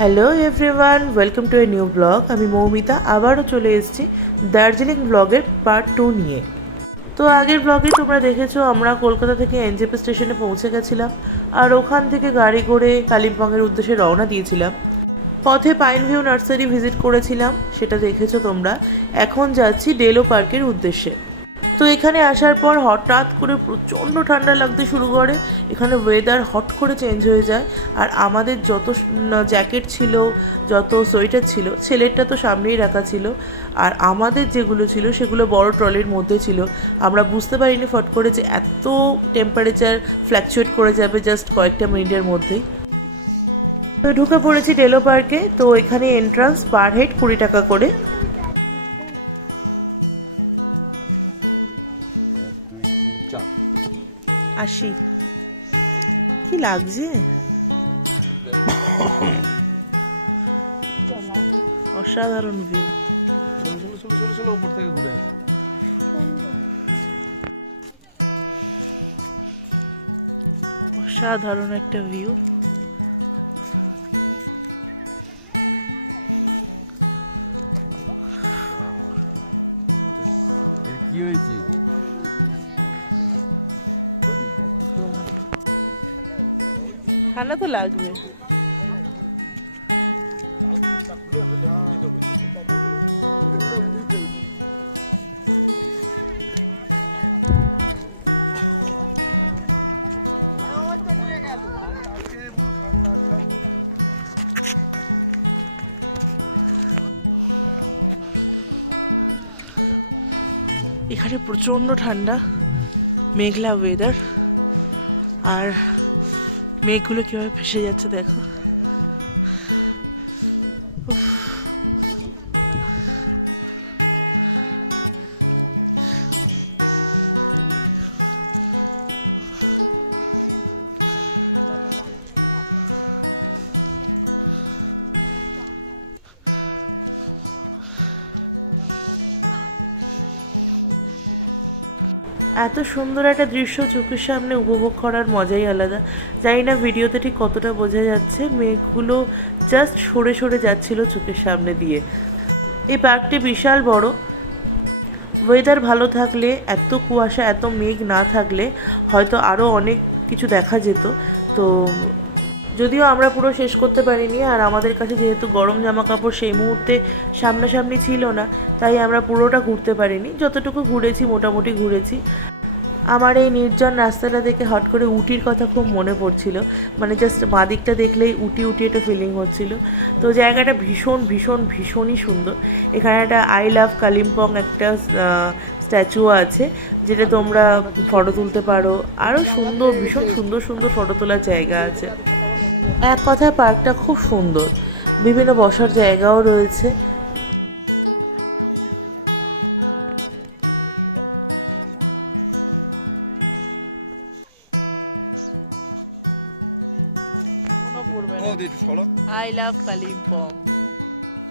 Hello everyone welcome to a new blog আমি মৌমিতা, আবারও চলে এসেছি দার্জিলিং ব্লগের পার্ট টু নিয়ে। তো আগের ব্লগে তোমরা দেখেছ, আমরা কলকাতা থেকে এনজেপি স্টেশনে পৌঁছে গেছিলাম আর ওখান থেকে গাড়ি করে কালিম্পংয়ের উদ্দেশ্যে রওনা দিয়েছিলাম। পথে পাইন ভিউ নার্সারি ভিজিট করেছিলাম, সেটা দেখেছ তোমরা। এখন যাচ্ছি ডেলো পার্কের উদ্দেশ্যে। তো এখানে আসার পর হঠাৎ করে প্রচণ্ড ঠান্ডা লাগতে শুরু করে। এখানে ওয়েদার হট করে চেঞ্জ হয়ে যায়। আর আমাদের যত জ্যাকেট ছিল, যত সোয়েটার ছিল, ছেলেরটা তো সামনেই রাখা ছিল। আর আমাদের যেগুলো ছিল, সেগুলো বড় ট্রলির মধ্যে ছিল। আমরা বুঝতে পারিনি ফট করে যে এত টেম্পারেচার ফ্ল্যাকচুয়েট করে যাবে জাস্ট কয়েকটা মিনিটের মধ্যেই। তো ঢুকে পড়েছি ডেলো পার্কে তো এখানে এন্ট্রান্স পার হেড কুড়ি টাকা করে। আসি। কি লাগছে? অসাধারণ ভিউ উপর থেকে ঘুরে অসাধারণ একটা ভিউ কি হয়েছে? ঠান্ডা তো লাগবে। এখানে প্রচণ্ড ঠান্ডা মেঘলা ওয়েদার আর মেঘগুলো কীভাবে ভেসে যাচ্ছে দেখো উফ। এত সুন্দর একটা দৃশ্য চোখের সামনে উপভোগ করার মজাই আলাদা। জানি না ভিডিওতে ঠিক কতটা বোঝা যাচ্ছে, মেঘগুলো জাস্ট সরে সরে যাচ্ছিল চোখের সামনে দিয়ে। এই পার্কটি বিশাল বড়। ওয়েদার ভালো থাকলে, এত কুয়াশা, এত মেঘ না থাকলে হয়তো আরও অনেক কিছু দেখা যেত। তো যদিও আমরা পুরো শেষ করতে পারিনি, আর আমাদের কাছে যেহেতু গরম জামা কাপড় সেই মুহূর্তে সামনাসামনি ছিল না, তাই আমরা পুরোটা ঘুরতে পারিনি। যতটুকু ঘুরেছি, মোটামুটি ঘুরেছি। আমার এই নির্জন রাস্তাটা দেখে হট করে উটির কথা খুব মনে পড়ছিল। মানে জাস্ট বাঁদিকটা দেখলেই উটি উটি একটা ফিলিং হচ্ছিল। তো জায়গাটা ভীষণ ভীষণ, ভীষণই সুন্দর। এখানে একটা আই লাভ কালিম্পং একটা স্ট্যাচুও আছে, যেটা তোমরা ফটো তুলতে পারো। আরও সুন্দর, ভীষণ সুন্দর সুন্দর ফটো তোলার জায়গা আছে। এক কথায় পার্কটা খুব সুন্দর। বিভিন্ন বসার জায়গাও রয়েছে। কোনো পড়বে ও আই লাভ কালিম্পং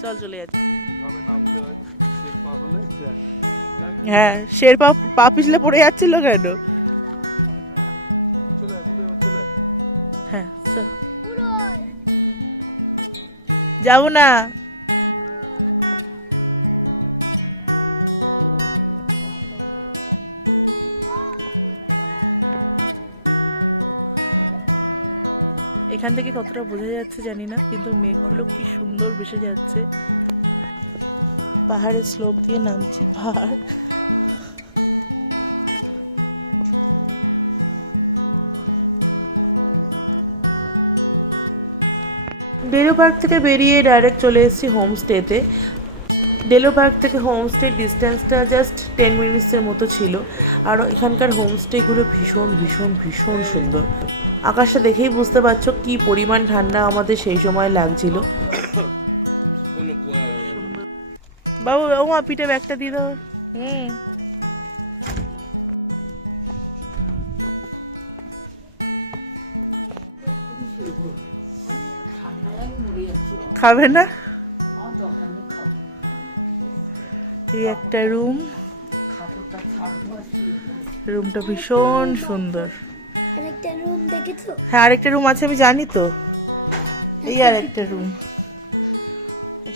চল চলে যাচ্ছি। হয়? হ্যাঁ শেরপা পা পিছলে পড়ে যাচ্ছিল কেন। হ্যাঁ চল। যাব না। এখান থেকে কতটা বোঝা যাচ্ছে জানি না, কিন্তু মেঘগুলো কি সুন্দর ভেসে যাচ্ছে। পাহাড়ের স্লোপ দিয়ে নামছি পাহাড়। ডেলো পার্ক থেকে বেরিয়ে ডাইরেক্ট চলে এসেছি হোমস্টেতে ডেলো পার্ক থেকে হোমস্টে ডিস্টেন্সটা জাস্ট টেন মিনিটসের মতো ছিল। আর এখানকার হোমস্টেগুলো ভীষণ ভীষণ ভীষণ সুন্দর। আকাশটা দেখেই বুঝতে পারছ কি পরিমাণ ঠান্ডা আমাদের সেই সময় লাগছিল। বাবু ও মা পিঠে ব্যাগটা দিয়ে দাও। হুম। খাবে না? এই একটা রুম রুমটা ভীষণ সুন্দর। হ্যাঁ আরেকটা রুম আছে আমি জানি তো। এই আর একটা রুম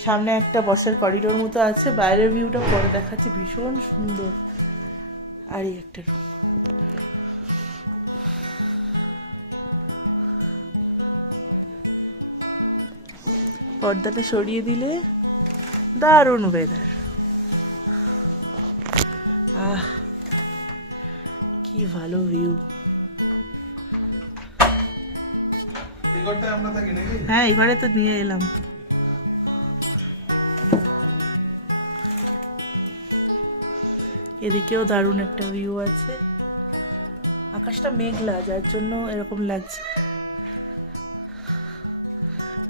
সামনে একটা বসার করিডোর মতো আছে বাইরের ভিউটা পরে দেখাচ্ছে ভীষণ সুন্দর। আর এই একটা রুম পর্দাটা সরিয়ে দিলে দারুণ ওয়েদার আহ কি ভালো ভিউ হ্যাঁ এবারে তো নিয়ে এলাম। এদিকেও দারুণ একটা ভিউ আছে। আকাশটা মেঘলা যার জন্য এরকম লাগছে।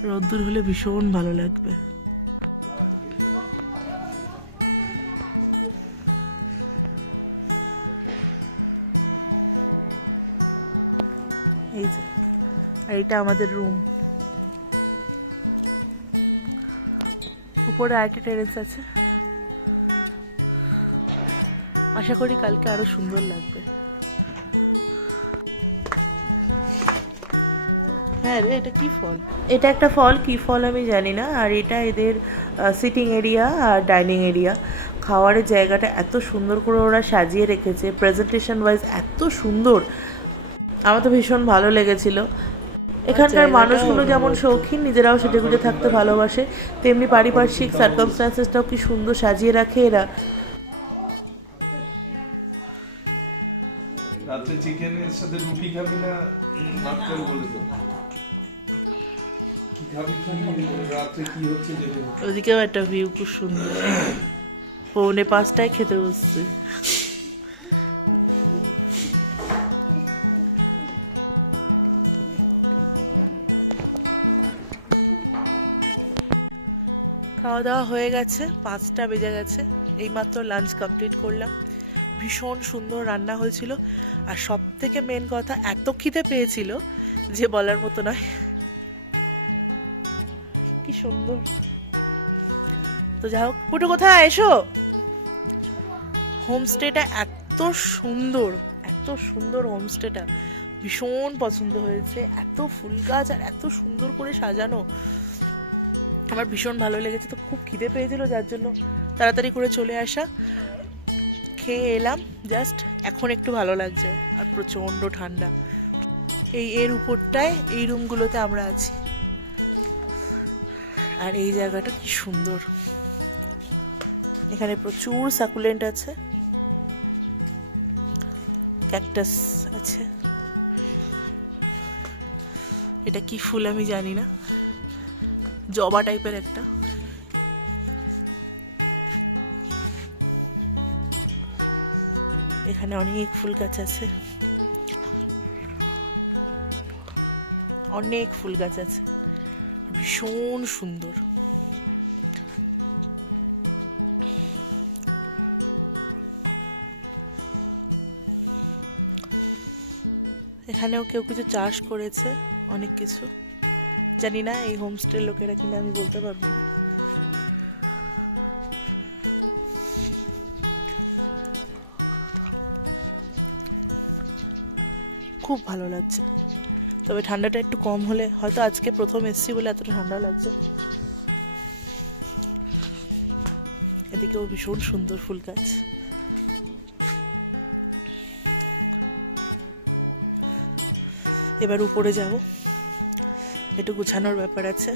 রোদ্দুর হলে ভীষণ ভালো লাগবে। এই যে আর এটা আমাদের রুম উপরে আরেকটা টেরেস আছে। আশা করি কালকে আরও সুন্দর লাগবে। হ্যাঁ রে, এটা কি ফল? এটা একটা ফল কি ফল আমি জানি না আর এটা এদের সিটিং এরিয়া আর ডাইনিং এরিয়া খাওয়ারের জায়গাটা এত সুন্দর করে ওরা সাজিয়ে রেখেছে প্রেজেন্টেশন ওয়াইজ এত সুন্দর। আমার তো ভীষণ ভালো লেগেছিল। এখানকার মানুষগুলো যেমন শৌখিন নিজেরাও সেটে গুজে থাকতে ভালোবাসে। তেমনি পারিপার্শ্বিক সার্কামস্টান্সেসটাও কি সুন্দর সাজিয়ে রাখে এরা। রাত্রে চিকেনের সাথে রুটি খাবি না? ওদিকেও একটা ভিউ খুব সুন্দর। পৌনে পাঁচটায় খেতে বসছে। খাওয়া দাওয়া হয়ে গেছে, পাঁচটা বেজে গেছে, এইমাত্র লাঞ্চ কমপ্লিট করলাম। ভীষণ সুন্দর রান্না হয়েছিল। আর সব থেকে মেন কথা, এত খিদে পেয়েছিল যে বলার মতো নয়। কি সুন্দর। তো যাই হোক, পুটু কোথায়? এসো। হোমস্টেটা এত সুন্দর এত সুন্দর হোমস্টেটা। ভীষণ পছন্দ হয়েছে, এত ফুল গাছ আর এত সুন্দর করে সাজানো। আমার ভীষণ ভালো লেগেছে, তো খুব খিদে পেয়েছিল যার জন্য তাড়াতাড়ি করে চলে আসা। খেয়ে এলাম জাস্ট এখন একটু ভালো লাগছে, আর প্রচণ্ড ঠান্ডা। এই এর উপরটায়, এই রুমগুলোতে আমরা আছি। আর এই জায়গাটা কি সুন্দর। এখানে প্রচুর সাকুলেন্ট আছে। ক্যাকটাস আছে। এটা কি ফুল আমি জানি না। জবা টাইপের একটা। এখানে অনেক ফুল গাছ আছে। অনেক ফুল গাছ আছে। ভীষণ সুন্দর। এখানেও কেউ কিছু চাষ করেছে, অনেক কিছু। জানি না এই হোমস্টের লোকেরা কিনা, আমি বলতে পারব না। খুব ভালো লাগছে। তবে ঠান্ডাটা একটু কম হলে হয়তো আজকে প্রথম এসছি বলে এতটা ঠান্ডা লাগছে। এদিকেও ভীষণ সুন্দর ফুল গাছ। এবার উপরে যাব। একটু গুছানোর ব্যাপার আছে।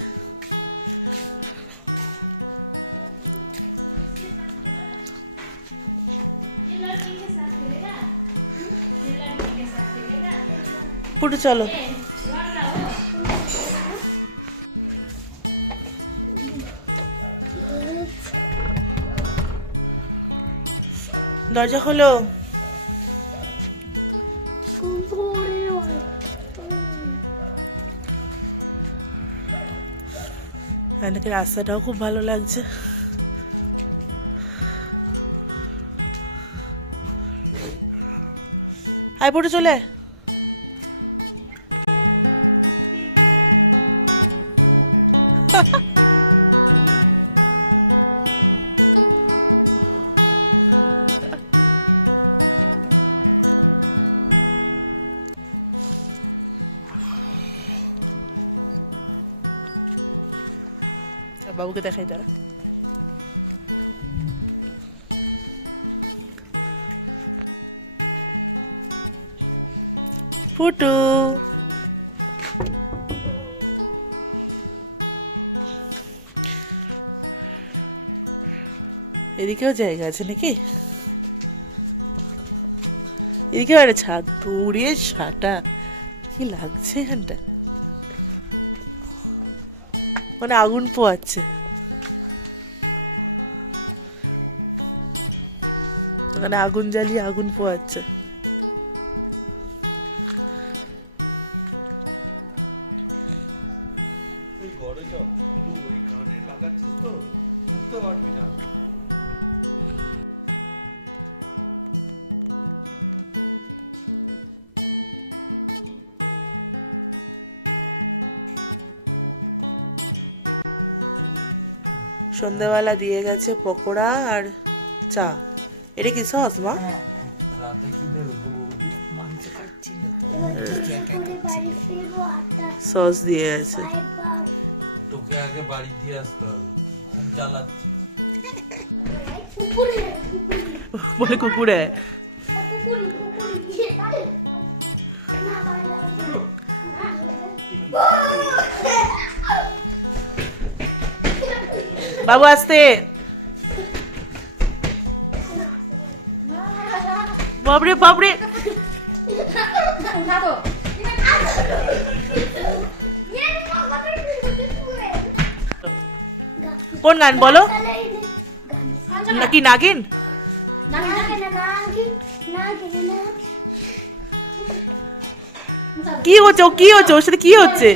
পুটু, চলো। দরজা হলো এদিকে রাস্তাটাও খুব ভালো লাগছে। আয় পড়ে চলে বাবুকে দেখাই দাঁড়া। এদিকেও জায়গা আছে নাকি? এদিকেও একটা ছাদ দূরে সাটা। কি লাগছে এখানটা? মানে আগুন পোয়াচ্ছে। মানে আগুন জ্বালিয়ে আগুন পোয়াচ্ছে। সন্ধ্যেবেলা দিয়ে গেছে পকোড়া আর চা। এটা কি সস মা? হ্যাঁ, হ্যাঁ। সস দিয়ে আছে। তোকে আগে বাড়ি দিয়ে আসতে হবে। খুব জ্বালাচ্ছি। বলে কুকুরে। বাবু আসতে। বাবরে বাবরে কোন গান বলো? নাকি নাগিন? কি হচ্ছে ও, কি হচ্ছে? ওর সাথে কি হচ্ছে?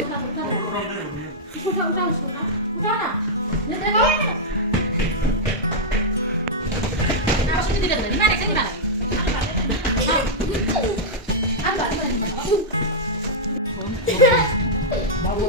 না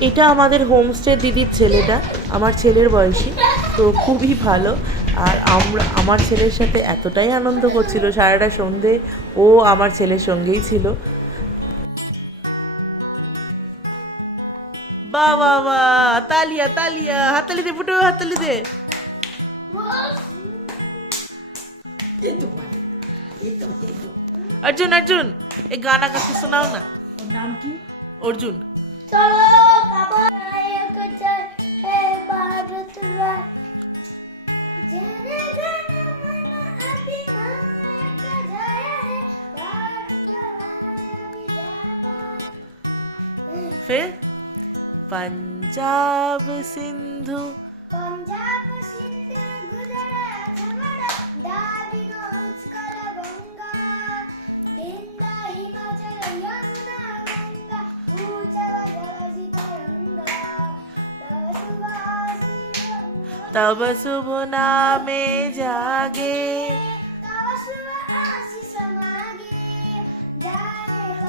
এটা আমাদের হোমস্টে দিদির ছেলেটা, আমার ছেলের বয়সী, তো খুবই ভালো। আর আমরা, আমার ছেলের সাথে এতটাই আনন্দ করছিল, সারাটা সন্ধে ও আমার ছেলের সঙ্গেই ছিল। वाह वाह वाह तालिया तालिया हाथली दे पुटो हाथली दे अर्जुन अर्जुन एक गाना का सुनाओ ना और नाम की अर्जुन चलो फिर पंजाब सिंधु। पंजाब सिंध गुजरात हमारा दाबिनो उत्कल गंगा। हिमाचल यमुना गंगा जलधि तरंगा तब शुभ नामे जागे।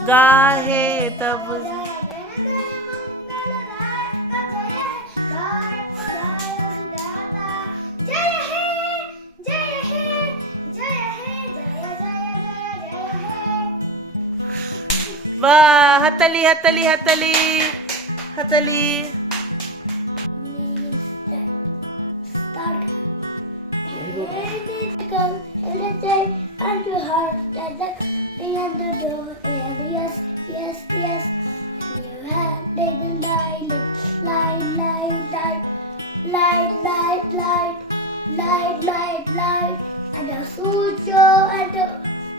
गाहे तब जय વાહ હથલી હથલી હથલી હથલી And your the and the yes, yes, yes. The light, light, light, light, light, light, light, light, light, and the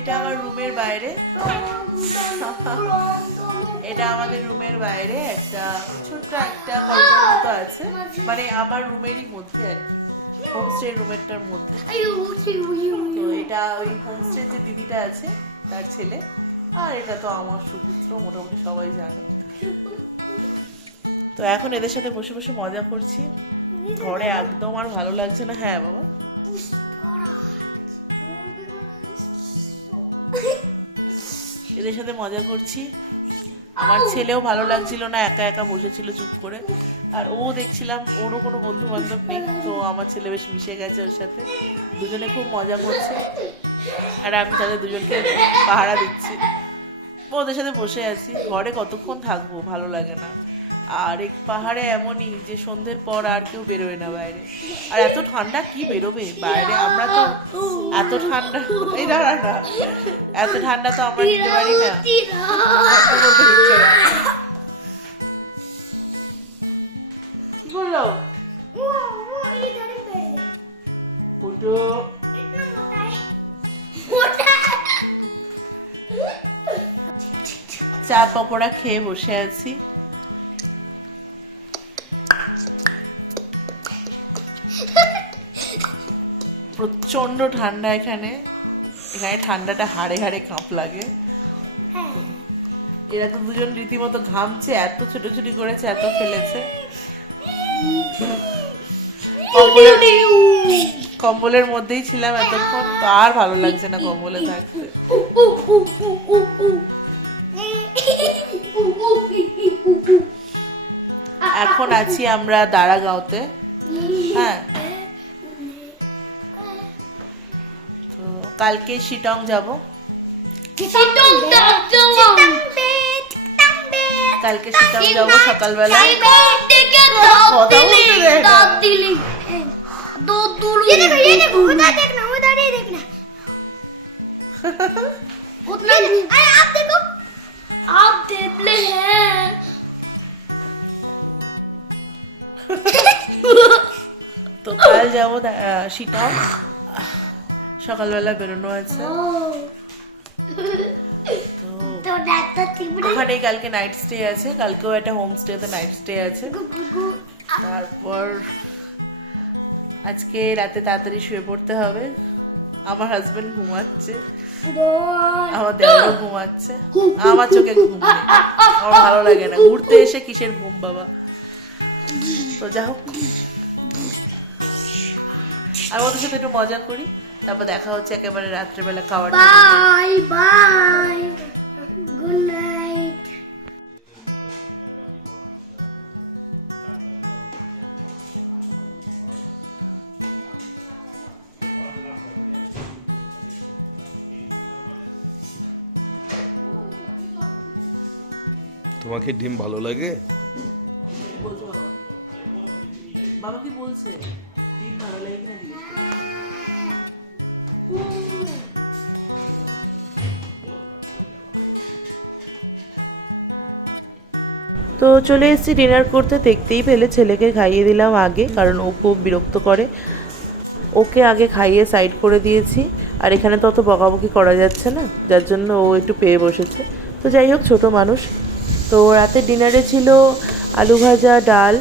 এটা আমার রুমের বাইরে। এটা আমাদের রুমের বাইরে একটা ছোট্ট একটা করিডোর আছে। মানে আমার রুমেরই মধ্যে আর কি। হোমস্টে রুমেরটার মধ্যে। তো এটা ওই হোমস্টে যে দিদিটা আছে, তার ছেলে। আর এটা তো আমার সুপুত্র, মোটামুটি সবাই জানে। তো এখন এদের সাথে বসে বসে মজা করছি। ঘরে একদম আর ভালো লাগছে না। হ্যাঁ বাবা? এদের সাথে মজা করছি। আমার ছেলেও ভালো লাগছিল না একা একা বসেছিল চুপ করে। আর ও দেখছিলাম ওরও কোনো বন্ধু বান্ধব নেই তো আমার ছেলে বেশ মিশে গেছে ওর সাথে। দুজনে খুব মজা করছে। আর আমি তাদের দুজনকে পাহারা দিচ্ছি। ও ওদের সাথে বসে আছি ঘরে কতক্ষণ থাকব ভালো লাগে না। আর এক পাহাড়ে এমনই যে সন্ধ্যের পর আর কেউ বেরোয় না বাইরে। আর এত ঠান্ডা কি বেরোবে? বাইরে আমরা তো এত ঠান্ডা এই দাঁড়া না। এত ঠান্ডা তো আমরা নিতে পারি না। বলতে দিচ্ছে না। কি করল? ফুটো। চা পকোড়া খেয়ে বসে আছি। প্রচণ্ড ঠান্ডা এখানে। এখানে ঠান্ডাটা হাড়ে হাড়ে কাঁপ লাগে। এরা তো দুজন রীতিমতো ঘামছে এত ছোটাছুটি করেছে এত খেলেছে। কম্বলের কম্বলের মধ্যেই ছিলাম এতক্ষণ তো আর ভালো লাগছে না কম্বলে থাকতে। এখন আছি আমরা দাঁড়াগাঁওতে হ্যাঁ তো কালকে শিটং যাব কালকে শিটং যাব সকালবেলা কথা বলতে দেয় না। ये देखो ये देखो उधर देखना उधर ही देखना उतना अरे आप देखो आप देवले हैं তো কাল যাব সেটাও সকালবেলা বেরোনো আছে ওখানে কালকে নাইট স্টে আছে। কালকেও একটা হোম স্টেতে নাইট স্টে আছে। তারপর আজকে রাতে তাড়াতাড়ি শুয়ে পড়তে হবে। আমার হাজবেন্ড ঘুমাচ্ছে। আমার দেওয়ারও ঘুমাচ্ছে। আমার চোখে ঘুম আমার ভালো লাগে না। ঘুরতে এসে কিসের ঘুম বাবা? তো যাই হোক আর ওদের সাথে একটু মজা করি। তারপর দেখা হচ্ছে একেবারে রাত্রেবেলা খাওয়ার বাই বাই গুড নাইট। তোমাকে ডিম ভালো লাগে? বাবা কি বলছে? তো চলে এসেছি ডিনার করতে, দেখতেই পেলে ছেলেকে খাইয়ে দিলাম আগে, কারণ ও খুব বিরক্ত করে। ওকে আগে খাইয়ে সাইড করে দিয়েছি, আর এখানে তো অত বকাবকি করা যাচ্ছে না, যার জন্য ও একটু পেয়ে বসেছে। তো যাই হোক, ছোট মানুষ। তো রাতের ডিনারে ছিল আলু ভাজা, ডাল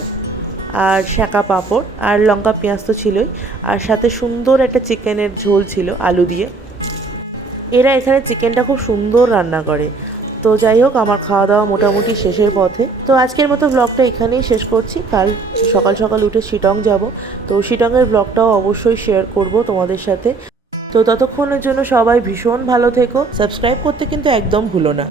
আর শাঁকা পাঁপড় আর লঙ্কা পেঁয়াজ তো ছিলই। আর সাথে সুন্দর একটা চিকেনের ঝোল ছিল আলু দিয়ে। এরা এখানে চিকেনটা খুব সুন্দর রান্না করে। তো যাই হোক, আমার খাওয়া দাওয়া মোটামুটি শেষের পথে। তো আজকের মতো ব্লগটা এখানেই শেষ করছি। কাল সকাল সকাল উঠে শিটং যাব। তো শিটংয়ের ব্লগটাও অবশ্যই শেয়ার করব তোমাদের সাথে। তো ততক্ষণের জন্য সবাই ভীষণ ভালো থেকো। সাবস্ক্রাইব করতে কিন্তু একদম ভুলো না।